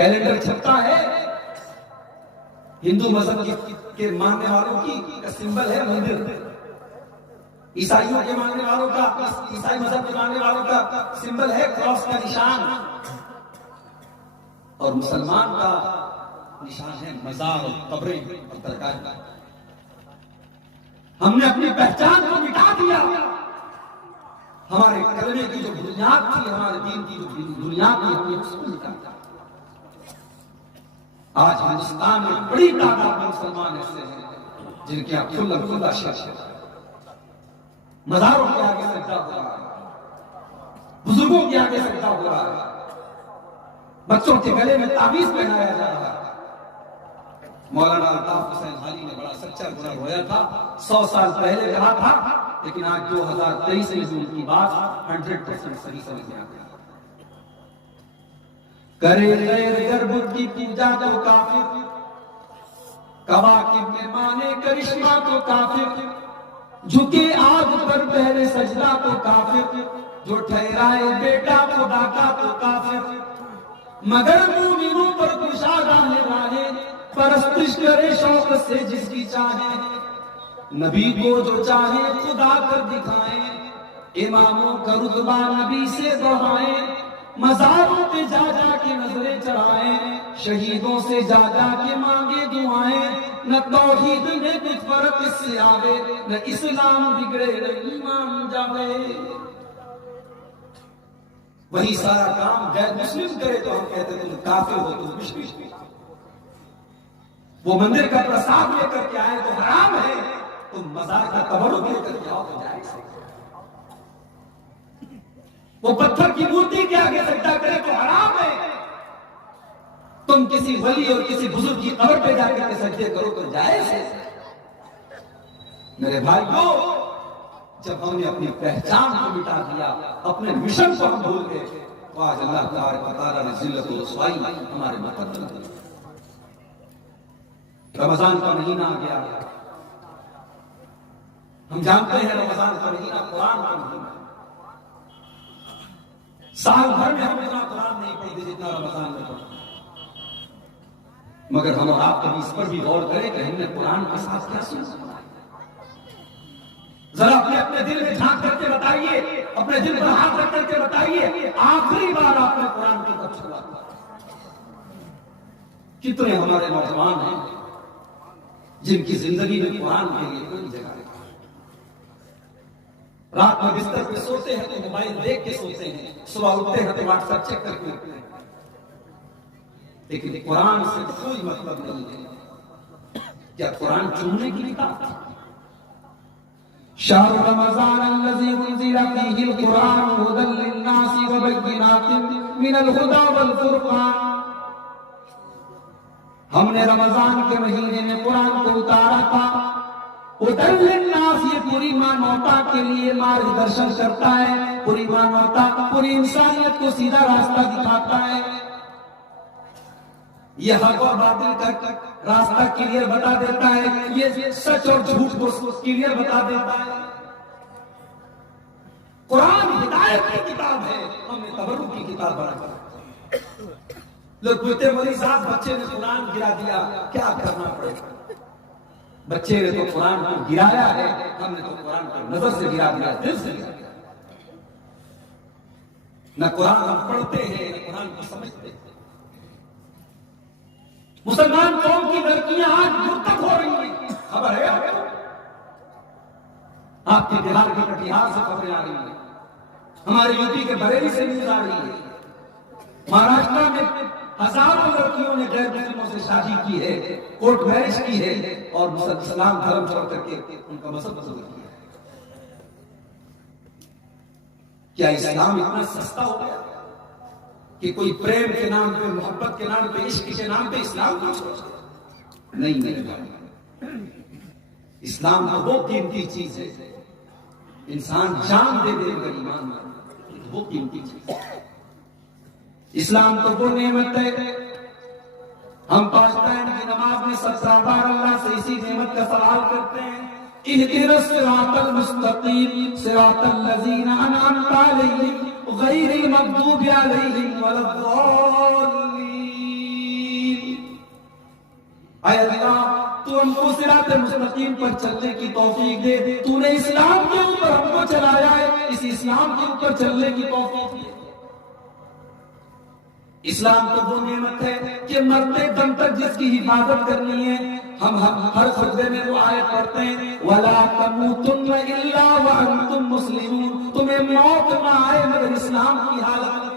Calendar چھپتا ہے، ہندو مذہب کے ماننے والوں کی سمبل ہے مندر، عیسائیوں کے ماننے والوں کا، عیسائی مذہب کے ماننے والوں کا سمبل ہے کراس کا نشان، اور مسلمان کا نشان ہے مزار اور قبریں اور درگاہیں۔ ہم نے اپنی پہچان کو مٹا دیا، ہمارے کلمے کی جو بنیاد تھی، ہمارے دین کی جو بنیاد تھی، ہم نے اس کو مٹا دیا۔ آج ہندوستان میں بڑی تعداد میں مسلمان ایسے ہیں جن کے آپ کھلا کھلا شک ہے، مزاروں کے آگے سجدہ ہو رہا ہے، بزرگوں کے آگے سجدہ ہو رہا ہے، بچوں کے گلے میں تعویذ پہنایا جا رہا ہے۔ مولانا الطاف حسین حالی نے بڑا سچا گناہ رویا تھا، 100 سال پہلے کہا تھا، لیکن آج 2023 میں ان کی بات 100% صحیح سمجھ میں آ گیا۔ کرے غیر گربت کی پوجا تو کافر، کواکب میں مانے کرشمہ تو کافر، جھکے آگ پر پہلے سجدہ تو کافر، جو ٹھہرائے بیٹا خدا کا تو کافر، مگر مومنوں پر کشادہ ہے راہیں، پرستش کرے شوق سے جس کی چاہے، نبی کو جو چاہے خدا کر دکھائیں، اماموں کا رتبہ نبی سے دوہائیں، مزاروں پہ جا جا کے نظریں چڑھائیں، شہیدوں سے جا جا کے مانگے دعائیں، نہ توحید میں کچھ فرق اس سے آوے، نہ اسلام بگڑے نہ ایمان جاوے۔ وہی سارا کام غیر مسلم کرے تو ہم کہتے تم کافر ہو، تم مشرک ہو۔ وہ مندر کا پرساد لے کر کے آئے تو حرام ہے، تم مزار کا تبرک لے کر کے آؤ تو جائز ہے۔ وہ پتھر کی مورتی کے آگے سجدہ کرے تو حرام ہے، تم کسی ولی اور کسی بزرگ کی قبر پہ جا کر کے سجدے کرو تو جائز ہے۔ میرے بھائیو، جب ہم نے اپنی پہچان کو مٹا دیا، اپنے مشن کو ہم بھول گئے، تو آج اللہ تعالیٰ نے ذلت و رسوائی ہمارے مقدم کی۔ رمضان کا مہینہ آ گیا، ہم جانتے ہیں رمضان کا مہینہ قرآن کا مہینہ، سال بھر میں ہم اتنا قرآن نہیں پڑھتے جتنا رمضان میں پڑھتے، مگر ہم اور آپ کبھی اس پر بھی غور کریں کہ ہم نے قرآن کے ساتھ کیا سنا۔ ذرا اپنے اپنے دل میں جھانک کر کے بتائیے، اپنے دل پر ہاتھ رکھ کر کے بتائیے، آخری بار آپ نے قرآن کو کب چھوا؟ کتنے ہمارے نوجوان ہیں جن کی زندگی میں قرآن کے لیے کوئی جگہ نہیں، رات میں بستر پہ سوتے ہیں تو موبائل دیکھ کے سوتے ہیں، صبح اٹھتے ہیں تو واٹس ایپ چیک کر کے اٹھتے ہیں، لیکن قرآن سے کوئی مطلب نہیں ہے۔ کیا قرآن چننے کی کتاب ہے؟ شہر رمضان الذی انزل فیہ القرآن ھدی للناس وبینات من الھدی والفرقان۔ ہم نے رمضان کے مہینے میں قرآن کو اتارا تھا، ھدی للناس، یہ پوری مانوتا کے لیے مارگدرشن کرتا ہے، پوری مانوتا، پوری انسانیت کو سیدھا راستہ دکھاتا ہے، یہ حق اور باطل کا راستہ کلیئر بتا دیتا ہے، یہ سچ اور جھوٹ کو کلیئر بتا دیتا ہے۔ قرآن ہدایت کی کتاب ہے، ہم نے تبرک کی کتاب بنا دی۔ لوگ پوچھتے مولی صاحب بچے نے قرآن گرا دیا، کیا کرنا پڑے گا؟ بچے نے تو قرآن کو گرایا ہے، ہم نے تو قرآن کو نظر سے گرا دیا، دل سے گرا دیا۔ نہ قرآن ہم پڑھتے ہیں نہ قرآن کو سمجھتے ہیں۔ مسلمان قوم کی لڑکیاں آج مرتد ہو رہی ہیں، خبر ہے آپ کو؟ آپ کے بہار کے کٹیہار سے خبریں آ رہی ہیں، ہمارے یوپی کے بریلی سے نیوز آ رہی ہے، مہاراشٹر میں ہزاروں لڑکیوں نے غیر مسلموں سے شادی کی ہے، کورٹ میرج کی ہے، اور اسلام دھرم چھوڑ کر کے ان کا مذہب بدل کیا ہے۔ کیا اسلام اتنا سستا ہو گیا کہ کوئی پریم کے نام پہ، محبت کے نام پہ، عشق کے نام پہ اسلام کو چھوڑ؟ نہیں، اسلام تو وہ قیمتی چیز ہے، انسان جان دے دے گا ایمان میں، وہ قیمتی چیز ہے۔ اسلام تو وہ نعمت ہے، ہم پانچ ٹائم کی نماز میں 17 بار اللہ سے اسی نعمت کا سوال کرتے ہیں، اہدنا الصراط المستقیم صراط الذین انعمت علیہم غیر المغضوب علیہم ولا الضالین۔ اے اللہ تو ہم کو صراط مستقیم پر چلنے کی توفیق دے. تو نے اسلام کے اوپر ہم کو چلایا ہے, اس اسلام کے اوپر چلنے کی توفیق دے. اسلام تو وہ نعمت ہے کہ مرتے دم تک جس کی حفاظت کرنی ہے. ہم ہر خطبے میں وہ آیت پڑھتے ہیں وَلَا تَمُوتُنَّ إِلَّا وَأَنْتُمْ مُسْلِمُونَ, تمہیں موت نہ آئے مگر اسلام کی حالت میں.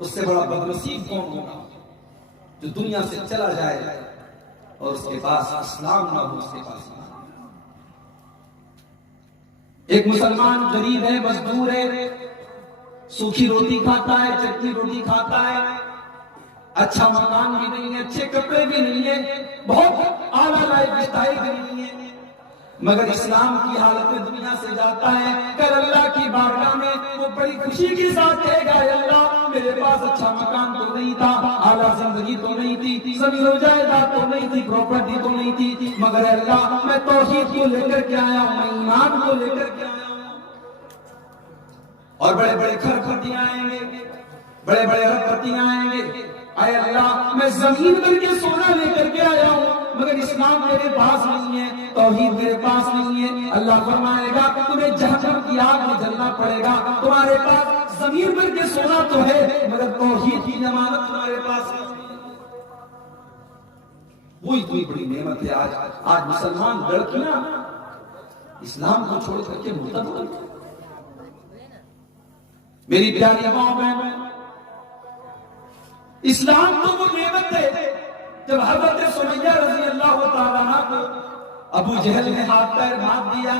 اس سے بڑا بدنصیب کون ہوگا جو دنیا سے چلا جائے اور اس کے پاس اسلام نہ ہو, اس کے پاس ایک مسلمان غریب ہے, مزدور ہے, سوکھی روٹی کھاتا ہے, چٹنی روٹی کھاتا ہے, اچھا مکان بھی نہیں ہے, اچھے کپڑے بھی نہیں ہے, بہت اعلیٰ لائف اسٹائل بھی نہیں ہے, مگر اسلام کی حالت میں دنیا سے جاتا ہے. کل اللہ کی بارگاہ میں وہ بڑی خوشی کے ساتھ کہے گا اے اللہ میرے پاس اچھا مکان تو نہیں تھا, اعلیٰ زندگی تو نہیں تھی, زمین و جائیداد تو نہیں تھی, پراپرٹی تو نہیں تھی, مگر اے اللہ میں توحید کو لے کر کے آیا ہوں, میں ایمان کو لے کر کے آیا ہوں. اور بڑے بڑے گھر پتی آئیں گے, بڑے بڑے اربپتی آئیں گے. اے اللہ میں زمین بھر کے سونا لے کر کے آیا ہوں مگر اسلام میرے پاس نہیں ہے, توحید میرے پاس نہیں ہے. اللہ فرمائے گا تمہیں جہنم کی آگ میں جلنا پڑے گا, تمہارے پاس زمین بھر کے سونا تو ہے مگر توحید کی ضمانت تمہارے پاس نہیں. وہی کوئی بڑی نعمت ہے. آج مسلمان لڑکیاں اسلام کو چھوڑ کر کے مرتد ہو گئی. میری پیاری ماں بہن, اسلام تو وہ نعمت ہے جب حضرت سمیہ رضی اللہ تعالیٰ عنہ کو ابو جہل نے ہاتھ پیر باندھ دیا,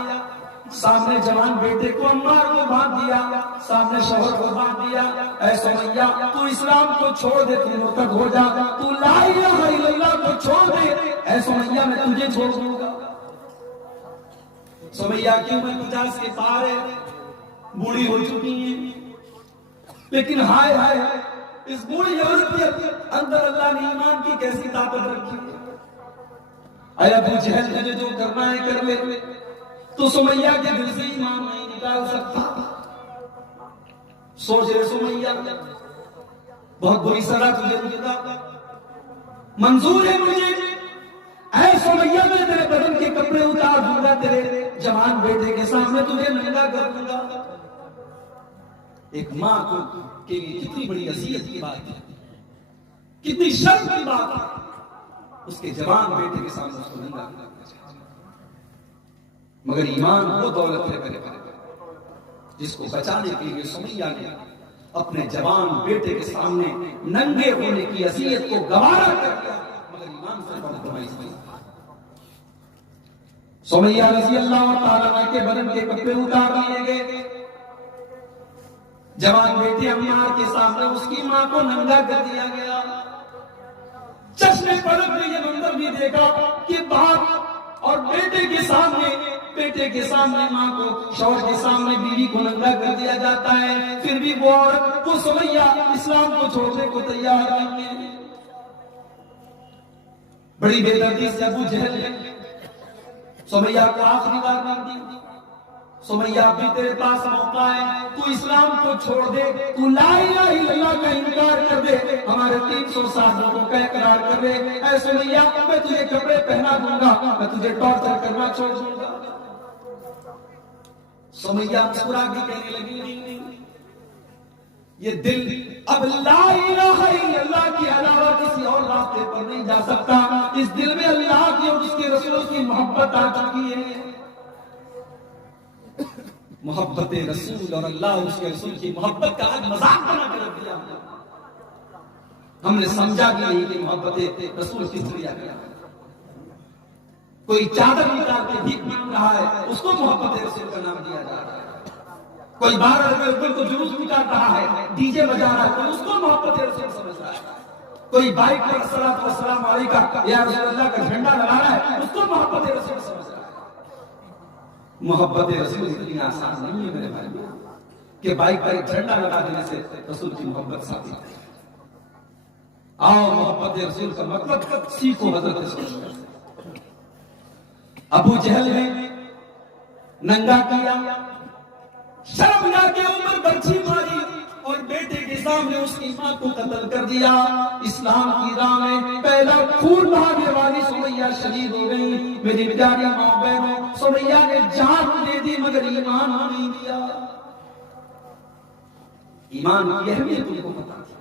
سامنے جوان بیٹے کو عمار کو باندھ دیا, سامنے شوہر کو باندھ دیا, اے سمیہ تو اسلام کو چھوڑ دے, تو مرتد ہو جا, تو لا الہ الا اللہ کو چھوڑ دے, اے سمیہ میں تجھے چھوڑ دوں گا. سمیہ کیوں میں 50 کے پار ہے, بوڑھی ہو چکی ہیں, لیکن ہائے ہائے اس بوڑھی عورت کے اندر اللہ نے ایمان کی کیسی طاقت رکھی ہے. اے ابو جہل تجھے جو کرنا ہے کر لے, تو سمیہ کے دل سے ایمان نہیں نکال سکتا. سوچ رہے سمیہ بہت بری سزا تجھے ملتا, منظور ہے مجھے, اے سمیہ میں تیرے بدن کے کپڑے اتار دوں گا, تیرے جوان بیٹے کے سامنے تجھے ننگا کر دوں گا. ایک ماں کو کے لیے کتنی بڑی اذیت کی بات ہے, کتنی شرم کی بات ہے اس کے جوان بیٹے کے سامنے اس کو ننگا کرنا. مگر ایمان وہ دولت ہے جس کو بچانے کے لیے سمیہ نے اپنے جوان بیٹے کے سامنے ننگے ہونے کی اذیت کو گوارا کر دیا, مگر ایمان سے کمپرومائز نہیں. سمیہ رضی اللہ تعالیٰ عنہ کے بدن کے کپڑے اتار لیے گئے, جوان بیٹے عمار کے سامنے اس کی ماں کو ننگا کر دیا گیا. چشمے پلک میں یہ منظر بھی دیکھا کہ باپ اور بیٹے کے سامنے ماں کو, شوہر کے سامنے بیوی کو ننگا کر دیا جاتا ہے. پھر بھی وہ عورت وہ سمیہ اسلام کو چھوڑنے کو تیار نہیں ہے. بڑی بے دردی سے ابو جہل نے سمیہ کو آخری بار مار دی. سمیہ بھی تیرے پاس موقع ہے, تو اسلام کو چھوڑ دے, تو لا الہ الا اللہ کا انکار کر دے, ہمارے 300 صحابوں کا اقرار کر دے. اے سمیہ میں تجھے کپڑے پہنا دوں گا, میں تجھے ٹارچر کرنا چھوڑ دوں گا. سمیہ مسکرا کے کہنے لگی یہ دل اب لا الہ الا اللہ کے علاوہ کسی اور راستے پر نہیں جا سکتا. اس دل میں اللہ کی اور اس کے رسولوں کی محبت آ چکی ہے. محبت رسول اور اللہ اور اس کے رسول کی محبت کا آج مذاق بنا کر رکھ دیا. ہم نے سمجھا بھی نہیں کہ محبت رسول کس لیے آیا. کوئی چادر نکال کے بھیک مانگ رہا ہے, اس کو محبت رسول کا نام دیا جا رہا ہے. کوئی 12 روپے کو جلوس نکال رہا ہے, ڈی جے بجا رہا ہے, اس کو محبت رسول سمجھ رہا ہے. کوئی بائک پر الصلوۃ والسلام علیکہ یا رسول اللہ کا جھنڈا لگا رہا ہے, اس کو محبت رسول سمجھ رہا ہے. محبت رسول اتنی آسان نہیں ہے میرے بھائی کہ بائک پر ایک جھنڈا لگا دینے سے رسول کی محبت ثابت ہے. آؤ محبت رسول کا مطلب سیکھو حضرت رسول. ابو جہل نے ننگا کیا, شرمگاہ کے اوپر برچھی ماری اور بیٹے کے سامنے اس کی ماں کو قتل کر دیا. اسلام کی راہ میں پہلا خون بہانے والی سمیہ شہید ہو گئی. میری پیاری ماں بہنوں، سمیہ نے جان دے دی مگر ایمان نہیں دیا. ایمان کی اہمیت تم کو پتا تھی.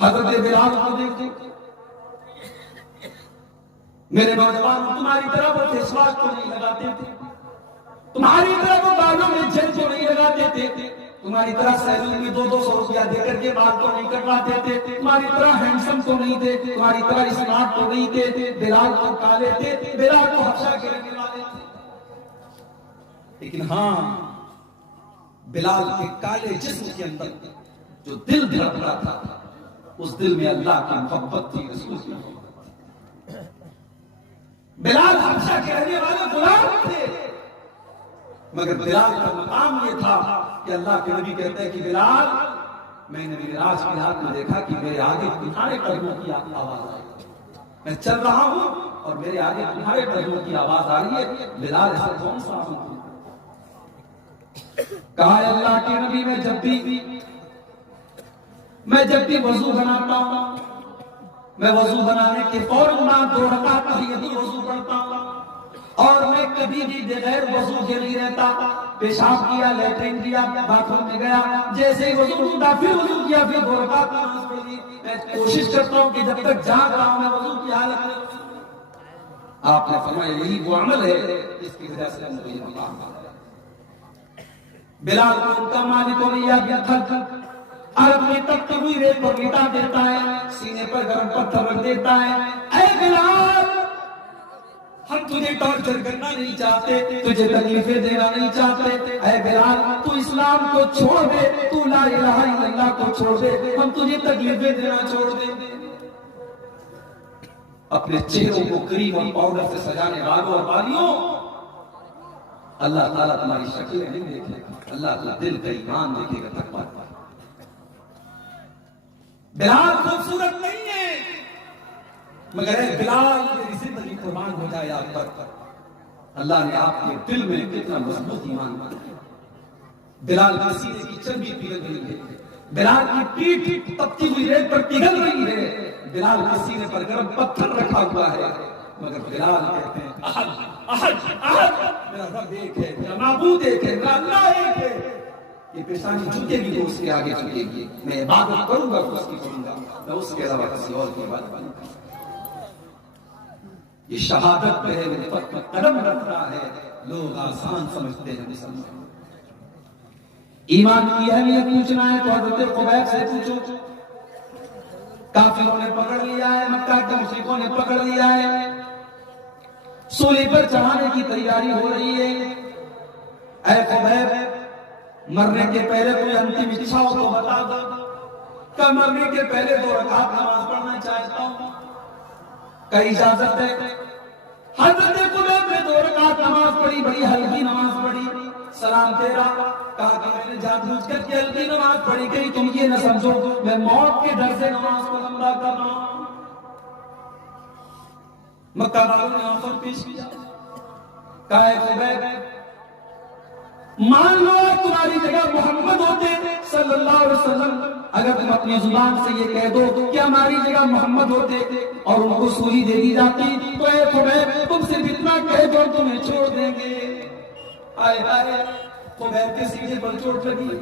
حضرت بلال کو دیکھتے میرے نوجوان، تمہاری طرح وہ فیس واش کو نہیں لگاتے تھے، تمہاری طرح وہ بالوں میں جیل کو نہیں لگاتے تھے، تمہاری طرح سیلون میں 200 روپیہ دے کر کے بال کو نہیں کٹواتے تھے، تمہاری طرح ہینڈسم تو نہیں تھے، تمہاری طرح اسمارٹ تو نہیں تھے. بلال تو کالے تھے، بلال تو حبشہ کے رہنے والے تھے. لیکن ہاں، بلال کے کالے جسم کے اندر جو دل دھڑک رہا تھا، اس دل میں اللہ کی محبت تھی، رسول کی محبت. بلال حبشہ کے رہنے والے غلام تھے، مگر بلال کا مقام یہ تھا کہ اللہ کے نبی کہتے ہیں کہ بلال، میں نے معراج کی رات میں دیکھا کہ میرے آگے تمہارے قدموں کی آواز آئی. میں چل رہا ہوں اور میرے آگے تمہارے قدموں کی آواز آ رہی ہے. بلال ایسا کون سا ہوں؟ کہا اللہ کے نبی، میں جب بھی وضو بناتا ہوں، میں وضو بنانے کے فوراً بعد 2 رکعت تحیۃ الوضو پڑھتا ہوں، اور میں کبھی بھی بغیر وضو کے نہیں رہتا. پیشاب کیا، لیٹرین کیا، باتھ روم میں گیا، جیسے ہی وضو ٹوٹا پھر وضو کیا، پھر 2 رکعت نماز پڑھی. میں کوشش کرتا ہوں کہ جب تک جاگ رہا ہوں میں وضو کی حالت میں. آپ نے فرمایا یہی وہ عمل ہے جس کی وجہ سے نبی مقام پایا. بلال کو ان کا مالک و نیا تھک عرب میں تکتی ہوئی ریت پر لٹا دیتا ہے، سینے پر گرم پتھر رکھ دیتا ہے. اے بلال، ہم تجھے ٹارچر کرنا نہیں چاہتے، تجھے تکلیفیں دینا نہیں چاہتے. اے بلال، تو اسلام کو چھوڑ دے، تو لا الہ الا اللہ کو چھوڑ دے، ہم تجھے تکلیفیں دینا چھوڑ دیں گے. اپنے چہروں کو کریم اور پاؤڈر سے سجانے والوں اور والیوں، اللہ تعالیٰ تمہاری شکلیں نہیں دیکھے گا، اللہ تعالیٰ دل کا ایمان دیکھے گا. تقویٰ. بلال خوبصورت نہیں ہے، مگر اے بلال، میری زندگی قربان ہو جائے آپ پر. اللہ نے آپ کے دل میں کتنا مضبوط ایمان بنایا. بلال کے سینے کی چربی پگھل رہی ہے، بلال کی پیٹھ تپتی ہوئی ریت پر پگھل رہی ہے، بلال کے سینے پر گرم پتھر رکھا ہوا ہے، مگر بلال کہتے ہیں احد احد احد، میرا رب ایک ہے، میرا معبود ایک ہے، میرا اللہ ایک ہے. یہ پیشانی جھکے گی تو اس کے آگے جھکے گی، میں عبادت کروں گا تو اس کی کروں گا، میں اس کے علاوہ کسی اور کی عبادت نہیں کروں گا. یہ شہادت پہ میرے پت پر قدم رکھ رہا ہے. لوگ آسان سمجھتے ہیں مسلمان. ایمان کی اہمیت پوچھنا ہے تو حضرت خبیب سے پوچھو. کافروں نے پکڑ لیا ہے، مکہ کے مشرکوں نے پکڑ لیا ہے، سولی پر چڑھانے کی تیاری ہو رہی ہے. اے خبیب، مرنے کے پہلے کوئی انتم اچھا ہو تو بتا دو کہ مرنے کے پہلے 2 رکعت نماز پڑھنا چاہتا ہوں. کہ اجازت ہے. حضرت خبیب نے 2 رکعت نماز پڑھی، بڑی ہلکی نماز پڑھی. سلام تیرا. کہا کہ میں نے جان بوجھ کر کے ہلکی نماز پڑھی، کہیں تم یہ نہ سمجھو میں موت کے ڈر سے نماز کو لمبا کر رہا ہوں. مکہ والوں نے آفر پیش کیا. کہا اے خبیب، مان لو تمہاری جگہ محمد ہوتے صلی اللہ علیہ وسلم، اگر تم اپنی زبان سے یہ کہہ دو کہ ہماری جگہ محمد ہوتے اور ان کو سولی دے دی جاتی تو اے خبیب تم صرف اتنا کہہ دو تمہیں چھوڑ دیں گے. آئے آئے، خبیب کے سینے پر چوٹ لگی،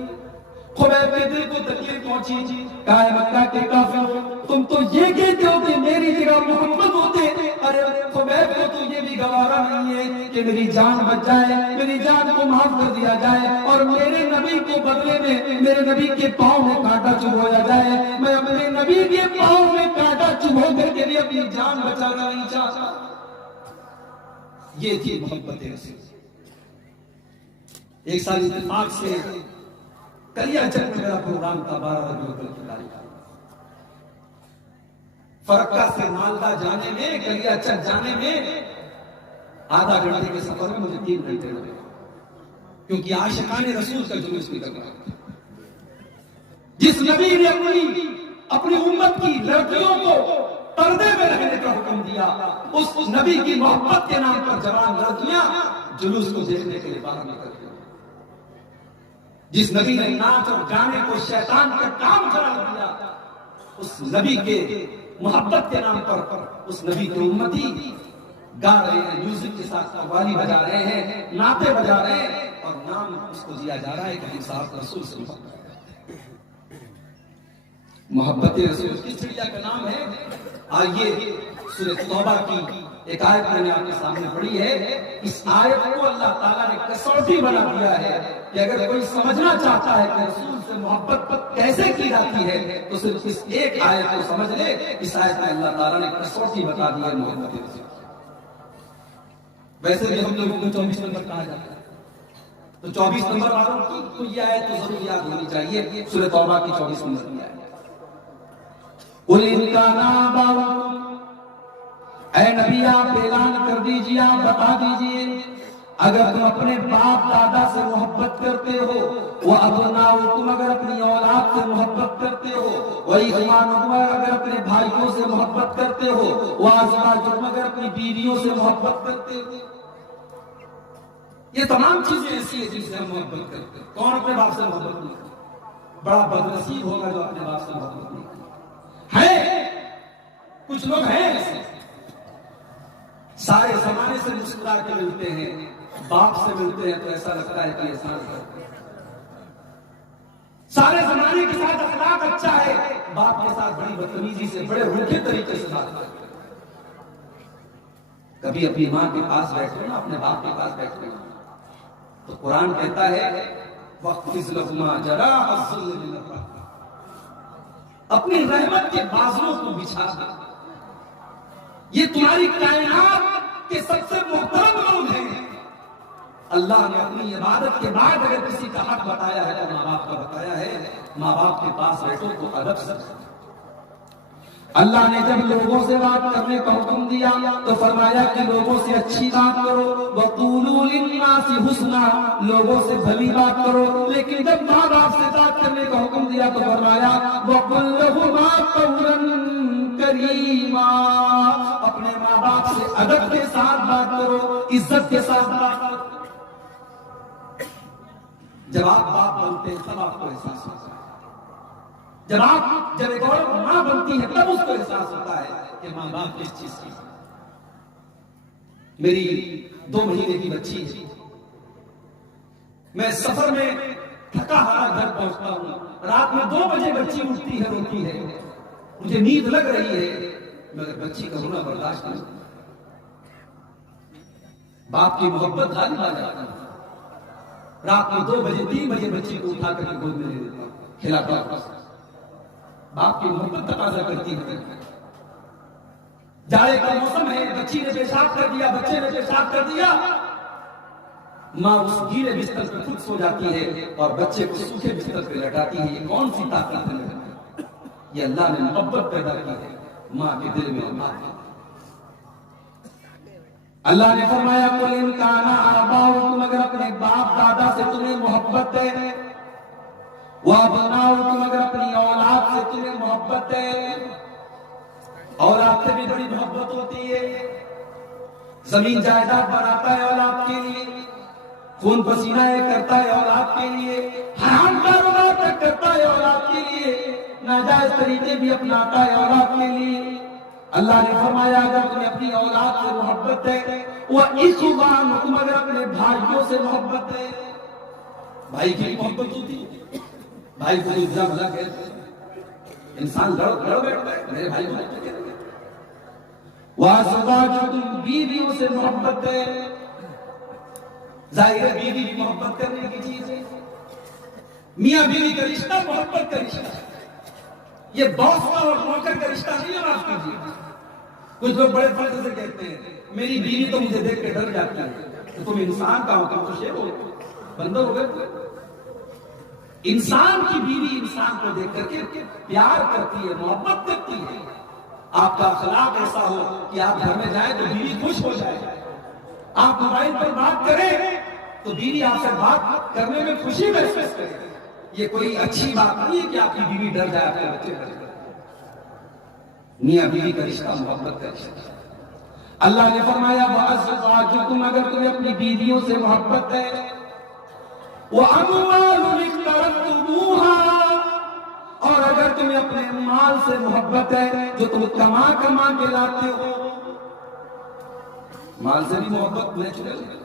خبیب کے دل کو تکلیف پہنچی. کہا اے مکہ کے کافروں، تم تو یہ کہتے ہو کہ میری جگہ محمد ہوتے، ارے خبیب کو تو یہ بھی گوارا نہیں ہے کہ میری جان بچ جائے، میری جان کو معاف کر دیا جائے اور میرے نبی کو بدلے میں میرے نبی کے پاؤں میں کانٹا چبھویا جائے. میں اپنے نبی کے پاؤں میں کانٹا چبھو کر کے بھی اپنی جان بچانا نہیں چاہتا. یہ تھی محبت رسول. ایک سال اتفاق سے کلیا چک میں میرا پروگرام تھا 12 ربیع الاول کی تاریخ. فرقہ سے مالدہ جانے میں، کلیا چک جانے میں آدھا گھنٹے کے سفر میں مجھے 3 گھنٹے لگے، کیونکہ عاشقان رسول کا جلوس نکل رہا تھا. جس نبی نے اپنی امت کی لڑکیوں کو پردے میں رہنے کا حکم دیا، اس نبی کی محبت کے نام پر جوان لڑکیاں جلوس کو دیکھنے کے لیے باہر نکل گئی. جس نبی نے ناچ اور گانے کو شیطان کا کام قرار دیا، اس نبی کے محبت کے نام پر اس نبی کے امتی گا رہے ہیں، میوزک کے ساتھ قوالی بجا رہے ہیں، نعتیں بجا رہے ہیں، اور نام اس کو دیا جا رہا ہے کہ صاحب رسول سے محبت رسول کس چڑیا کا نام ہے؟ آئیے سورہ توبہ کی ایک آیت میں نے آپ کے سامنے پڑھی ہے. اس آیت کو اللہ تعالیٰ نے کسوٹی بنا دیا ہے کہ اگر کوئی سمجھنا چاہتا ہے کہ رسول سے محبت کیسے کی جاتی ہے تو صرف اس ایک آیت کو سمجھ لے. اس آیت میں اللہ تعالیٰ نے کسوٹی بتا دی ہے محبت رسول. ویسے بھی ہم لوگوں کو 24 نمبر کہا جاتا ہے، تو 24 نمبر والوں کی تو یہ آیت تو ضرور یاد ہونی چاہیے. سورہ توبہ کی 24 نمبر کی آیت. قُلْ إِنْ كَانَ آبَاؤُكُمْ، اے نبی آپ اعلان کر دیجئے، آپ بتا دیجئے، اگر تم اپنے باپ دادا سے محبت کرتے ہو، وَأَبْنَاؤُكُمْ، اگر اپنی اولاد سے محبت کرتے ہو، وَإِخْوَانُكُمْ، اگر اپنے بھائیوں سے محبت کرتے ہو، وَأَزْوَاجُكُمْ، اگر اپنی بیویوں سے محبت کرتے ہو. یہ تمام چیزیں ایسی ہیں جن سے ہم محبت کرتے ہیں. کون اپنے باپ سے محبت نہیں کرتا؟ بڑا بدنصیب ہوگا جو اپنے باپ سے محبت نہیں کرتا. ہے کچھ لوگ ہیں ایسے، سارے زمانے سے مسکرا کے ملتے ہیں، باپ سے ملتے ہیں تو ایسا لگتا ہے کہ احسان کرتے ہیں. سارے زمانے کے ساتھ اخلاق اچھا ہے، باپ کے ساتھ بڑی بدتمیزی سے، بڑے روکھے طریقے سے بات کرتے ہیں. کبھی اپنی ماں کے پاس بیٹھے نا، اپنے باپ کے پاس بیٹھے تو قرآن کہتا ہے وَاخْفِضْ لَهُمَا جَنَاحَ الذُّلِّ مِنَ الرَّحْمَةِ، اپنی رحمت کے بازوؤں کو بچھا دے. یہ تمہاری کائنات کے سب سے محترم لوگ ہیں. اللہ نے اپنی عبادت کے بعد اگر کسی کا حق بتایا ہے تو ماں باپ کا بتایا ہے. ماں باپ کے پاس بیٹھو تو ادب سے. اللہ نے جب لوگوں سے بات کرنے کا حکم دیا تو فرمایا کہ لوگوں سے اچھی بات کرو، وَقُولُوا لِلنَّاسِ حُسْنًا، لوگوں سے بھلی بات کرو. لیکن جب ماں باپ سے بات کرنے کا حکم دیا تو فرمایا وَقُلْ لَهُمَا قَوْلًا كَرِيمًا، اپنے ماں باپ سے ادب کے ساتھ بات کرو، عزت کے ساتھ بات کرو. جب آپ باپ بنتے ہیں تب آپ کو احساس ہوتا ہے. جب ایک اور ماں بنتی ہے تب اس کو احساس ہوتا ہے کہ ماں باپ کس چیز کی. میری 2 مہینے کی بچی ہے، میں سفر میں تھکا ہارا گھر پہنچتا ہوں، رات میں 2 بجے بچی اٹھتی ہے، روتی ہے، مجھے نیند لگ رہی ہے، مگر بچی کا رونا برداشت نہیں. باپ کی محبت غالب آ جاتی ہے. رات میں 2 بجے 3 بجے بچی کو اٹھا کر کے گود میں لے لیتا ہوں، کھلاتا ہوں. باپ کی محبت تقاضا کرتی ہے. جاڑے کا موسم ہے، بچی نے پیشاب کر دیا، بچے نے پیشاب کر دیا، ماں اس گیلے بستر پہ خود سو جاتی ہے اور بچے کو سوکھے بستر پہ لٹاتی ہے. یہ کون سی طاقت ہے؟ یہ اللہ نے محبت پیدا کی ہے ماں کے دل میں. اللہ نے فرمایا قُلْ إِنْ كَانَ آبَاؤُكُمْ، اگر اپنے باپ دادا سے تمہیں محبت ہے، وَأَبْنَاؤُكُمْ، اگر اپنی اولاد سے تمہیں محبت ہے. اولاد سے بھی بڑی محبت ہوتی ہے. زمین جائیداد بناتا ہے اولاد کے لیے، خون پسینہ کرتا ہے اولاد کے لیے، حرام کاروبار تک کرتا ہے اولاد کے لیے، ناجائز طریقے بھی اپناتا ہے اولاد کے لیے. اللہ نے فرمایا اگر تمہیں اپنی اولاد سے محبت ہے، وَإِخْوَانُكُمْ، اگر اپنے بھائیوں سے محبت ہے. بھائی کی محبت ہوتی ہے، بھائی کو عزا بھلا کہتے ہیں. انسان لڑ بیٹھتا ہے، میرے بھائی کو کہتے ہیں. وَأَزْوَاجُكُمْ، بیویوں سے محبت ہے. ظاہر ہے بیوی بھی محبت کرنے کی چیز ہے. میاں بیوی کا رشتہ محبت کا رشتہ ہے. یہ باس کا اور نوکر کا رشتہ نہیں ہے. معاف کیجیے، کچھ لوگ بڑے فرض سے کہتے ہیں میری بیوی تو مجھے دیکھ کے ڈر جاتی ہے. تو تم انسان کا ہو، تم تو شیر ہو، بندر ہو گئے. انسان کی بیوی انسان کو دیکھ کر کے پیار کرتی ہے، محبت کرتی ہے. آپ کا اخلاق ایسا ہو کہ آپ گھر میں جائیں تو بیوی خوش ہو جائے. آپ موبائل پر بات کریں تو بیوی آپ سے بات کرنے میں خوشی محسوس کرے. یہ کوئی اچھی بات نہیں ہے کہ آپ کی بیوی ڈر جائے، آپ کے بچے ڈر جائے. میاں بیوی کا رشتہ محبت کا رشتہ. اللہ نے فرمایا وَأَزْوَاجُكُمْ، اگر تمہیں اپنی بیویوں سے محبت ہے، وَأَمْوَالٌ اقْتَرَفْتُمُوهَا، اور اگر تمہیں اپنے مال سے محبت ہے جو تم کما کما کے لاتے ہو، مال سے بھی محبت نیچرل ہے.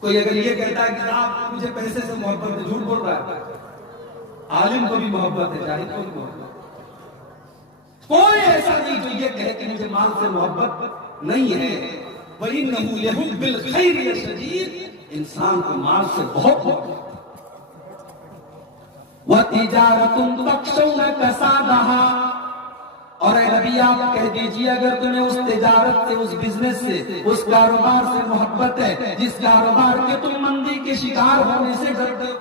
کوئی اگر یہ کہتا ہے کہ صاحب مجھے پیسے سے محبت ہے، جھوٹ بول رہا ہے. عالم کو بھی محبت ہے، جاہل کو بھی محبت ہے. کوئی ایسا نہیں جو یہ کہے کہ مجھے مال سے محبت نہیں ہے. وَإِنَّهُ لِحُبِّ الْخَيْرِ لَشَدِيدٌ، انسان کو مال سے بہت محبت ہے. وَتِجَارَةٌ تَخْشَوْنَ كَسَادَهَا، اور اے نبی آپ کہہ دیجئے اگر تمہیں اس تجارت سے، اس بزنس سے، اس کاروبار سے محبت ہے جس کاروبار کے تم مندی کے شکار ہونے سے ڈرتے ہو.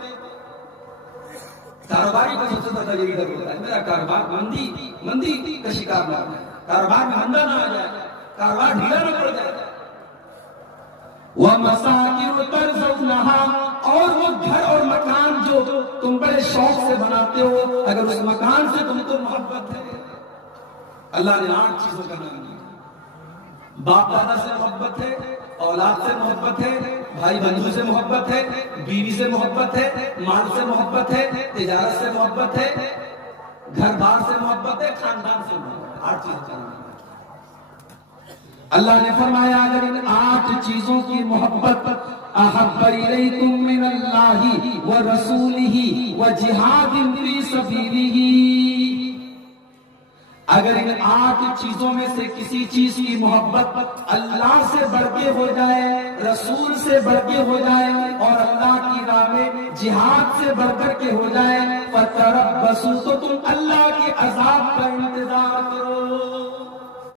کاروباری کو سب سے زیادہ یہی ڈر ہوتا ہے میرا کاروبار مندی کا شکار نہ ہو جائے، کاروبار میں مندہ نہ آ جائے، کاروبار ڈھیلا نہ پڑ جائے. وَمَسَاكِنُ تَرْضَوْنَهَا، اور وہ گھر اور مکان جو تم بڑے شوق سے بناتے ہو، اگر اس مکان سے تم کو محبت ہے. اللہ نے 8 چیزوں کا نام دیا. باپ دادا سے محبت ہے، اولاد سے محبت ہے، بھائی بندھو سے محبت ہے، بیوی سے محبت ہے، مال سے محبت ہے، تجارت سے محبت ہے، گھر بار سے محبت ہے، خاندان سے محبت ہے. 8 چیزوں کا نام دیا. اللہ نے فرمایا اگر ان 8 چیزوں کی محبت احب الیکم من اللہ ورسولہ وجہاد فی سبیلہ، اگر ان 8 چیزوں میں سے کسی چیز کی محبت اللہ سے بڑھ کے ہو جائے، رسول سے بڑھ کے ہو جائے، اور اللہ کی راہ میں جہاد سے بڑھ کر کے ہو جائے، فَتَرَبَّصُوا، تو تم اللہ کے عذاب کا انتظار کرو.